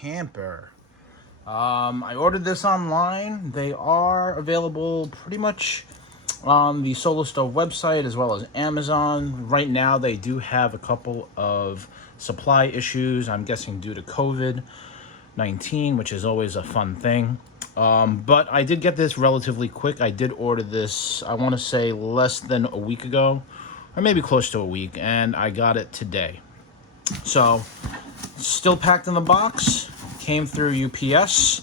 camper. I ordered this online. They are available pretty much on the Solostove website as well as Amazon. Right now, they do have a couple of supply issues, I'm guessing due to COVID-19, which is always a fun thing. But I did get this relatively quick. I did order this, I want to say, less than a week ago, or maybe close to a week, and I got it today. So, still packed in the box. Came through UPS.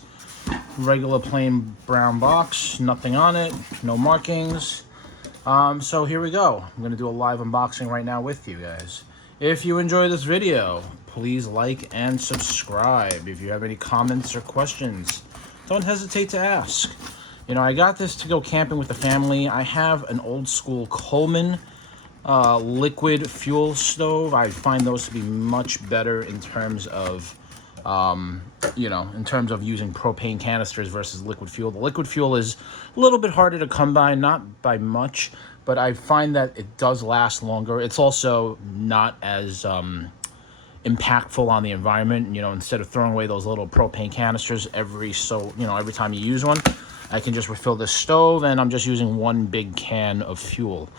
Regular plain brown box. Nothing on it. No markings. So here we go. I'm going to do a live unboxing right now with you guys. If you enjoy this video, please like and subscribe. If you have any comments or questions, don't hesitate to ask. You know, I got this to go camping with the family. I have an old school Coleman liquid fuel stove. I find those to be much better in terms of in terms of using propane canisters versus liquid fuel. The liquid fuel is a little bit harder to come by, not by much, but I find that it does last longer. It's also not as impactful on the environment. You know, instead of throwing away those little propane canisters every time you use one, I can just refill this stove, and I'm just using one big can of fuel.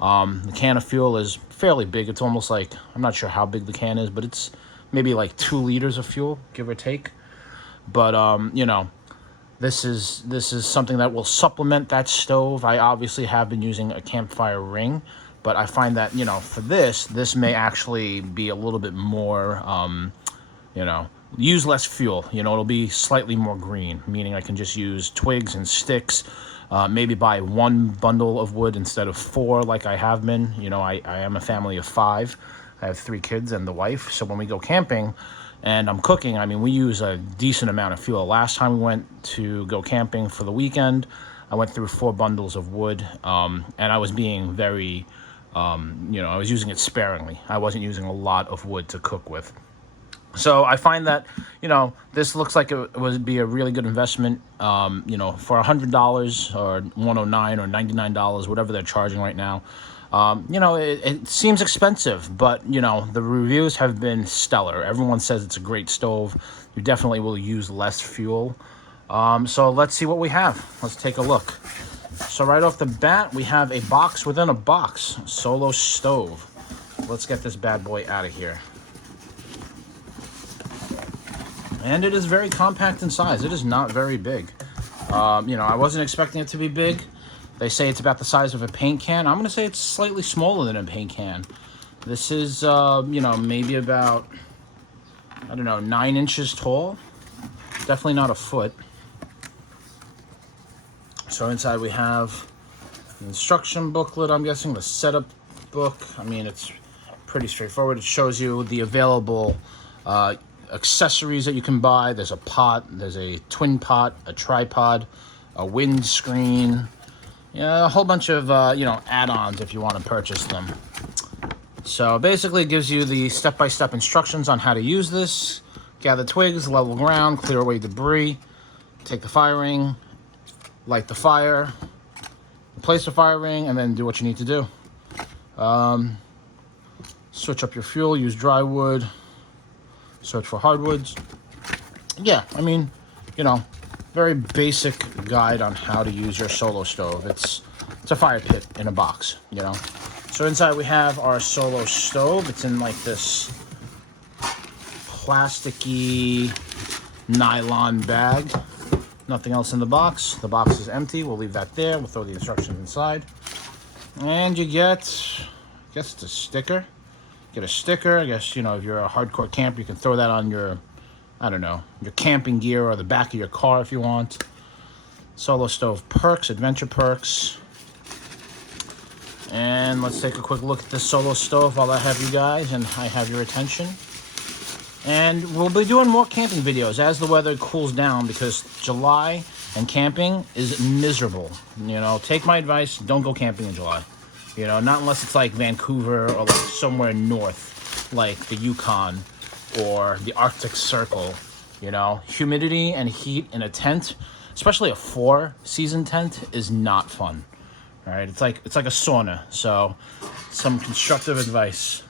The can of fuel is fairly big. It's almost like, I'm not sure how big the can is, but it's maybe like 2 liters of fuel, give or take. But this is something that will supplement that stove. I obviously have been using a campfire ring, but I find that, for this may actually be a little bit more, use less fuel. It'll be slightly more green, meaning I can just use twigs and sticks, maybe buy one bundle of wood instead of 4 like I have been. I am a family of 5. I have 3 kids and the wife, so when we go camping and I'm cooking, we use a decent amount of fuel. Last time we went to go camping for the weekend, I went through 4 bundles of wood, and I was being very, I was using it sparingly. I wasn't using a lot of wood to cook with. So I find that, this looks like it would be a really good investment, for $100 or $109 or $99, whatever they're charging right now. It seems expensive, but, the reviews have been stellar. Everyone says it's a great stove. You definitely will use less fuel. So let's see what we have. Let's take a look. So right off the bat, we have a box within a box. Solostove. Let's get this bad boy out of here. And it is very compact in size. It is not very big. I wasn't expecting it to be big. They say it's about the size of a paint can. I'm going to say it's slightly smaller than a paint can. This is, maybe about, 9 inches tall. Definitely not a foot. So inside we have an instruction booklet, I'm guessing, the setup book. It's pretty straightforward. It shows you the available accessories that you can buy. There's a pot, there's a twin pot, a tripod, a windscreen, a whole bunch of, add-ons if you want to purchase them. So basically it gives you the step-by-step instructions on how to use this. Gather twigs, level ground, clear away debris, take the fire ring, light the fire, replace the fire ring, and then do what you need to do. Switch up your fuel, use dry wood, search for hardwoods. Yeah, very basic guide on how to use your Solostove. It's a fire pit in a box, So inside we have our Solostove. It's in like this plasticky nylon bag. Nothing else in the box. The box is empty. We'll leave that there. We'll throw the instructions inside. And you get, I guess it's a sticker. Get a sticker. I guess, if you're a hardcore camper, you can throw that on your, your camping gear or the back of your car if you want. Solostove perks, adventure perks. And let's take a quick look at this Solostove while I have you guys and I have your attention. And we'll be doing more camping videos as the weather cools down, because July and camping is miserable. Take my advice, don't go camping in July. Not unless it's like Vancouver or like somewhere north, like the Yukon or the Arctic Circle. Humidity and heat in a tent, especially a 4-season tent, is not fun. All right, it's like a sauna. So, some constructive advice.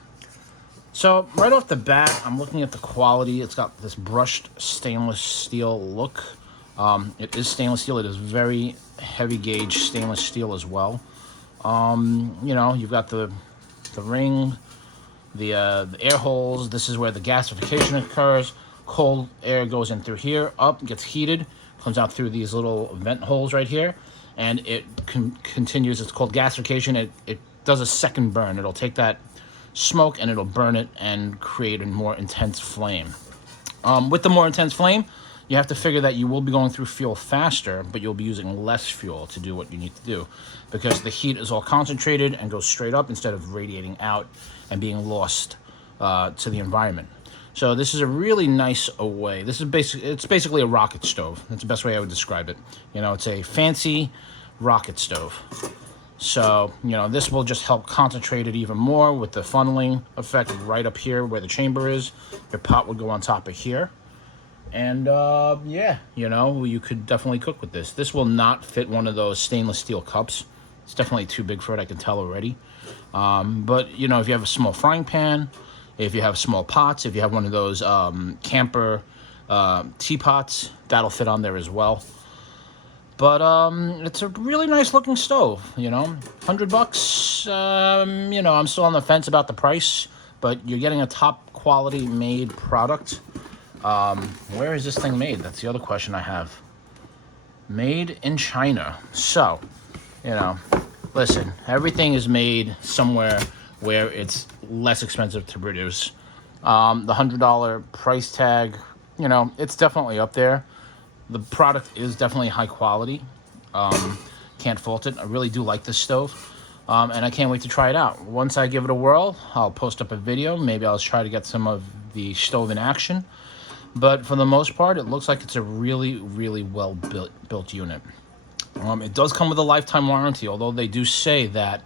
So right off the bat, I'm looking at the quality. It's got this brushed stainless steel look. It is stainless steel. It is very heavy gauge stainless steel as well. You know, you've got the ring, the air holes. This is where the gasification occurs. Cold air goes in through here, up, gets heated, comes out through these little vent holes right here, and it continues. It's called gasification. It does a second burn. It'll take that smoke and it'll burn it and create a more intense flame. With the more intense flame, you have to figure that you will be going through fuel faster, but you'll be using less fuel to do what you need to do, because the heat is all concentrated and goes straight up instead of radiating out and being lost to the environment. So this is a really nice way. This is it's basically a rocket stove. That's the best way I would describe it. You know, it's a fancy rocket stove. So, you know, this will just help concentrate it even more with the funneling effect right up here where the chamber is. Your pot would go on top of here. And, yeah, you know, you could definitely cook with this. This will not fit one of those stainless steel cups. It's definitely too big for it, I can tell already. But, you know, if you have a small frying pan, if you have small pots, if you have one of those camper teapots, that'll fit on there as well. But it's a really nice looking stove, you know, $100. You know, I'm still on the fence about the price, but you're getting a top quality made product. Where is this thing made? That's the other question I have. Made in China. So, you know, listen, everything is made somewhere where it's less expensive to produce. The $100 price tag, you know, it's definitely up there. The product is definitely high quality. Can't fault it. I really do like this stove. And I can't wait to try it out. Once I give it a whirl, I'll post up a video. Maybe I'll try to get some of the stove in action. But for the most part, it looks like it's a really, really well built unit. It does come with a lifetime warranty, although they do say that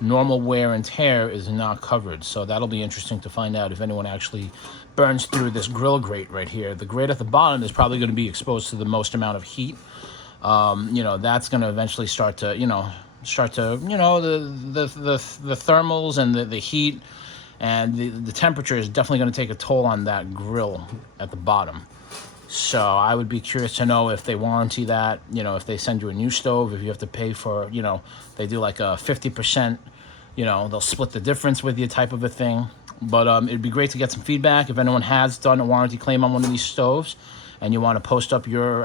normal wear and tear is not covered. So that'll be interesting to find out if anyone actually burns through this grill grate right here. The grate at the bottom is probably going to be exposed to the most amount of heat. You know, that's going to eventually start to, you know, the thermals and the heat and the temperature is definitely going to take a toll on that grill at the bottom. So I would be curious to know if they warranty that, you know, if they send you a new stove, if you have to pay for, you know, they do like a 50%, you know, they'll split the difference with you type of a thing. But it'd be great to get some feedback. If anyone has done a warranty claim on one of these stoves and you want to post up your,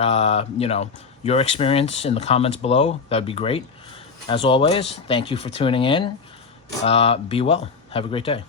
you know, your experience in the comments below, that'd be great. As always, thank you for tuning in. Be well. Have a great day.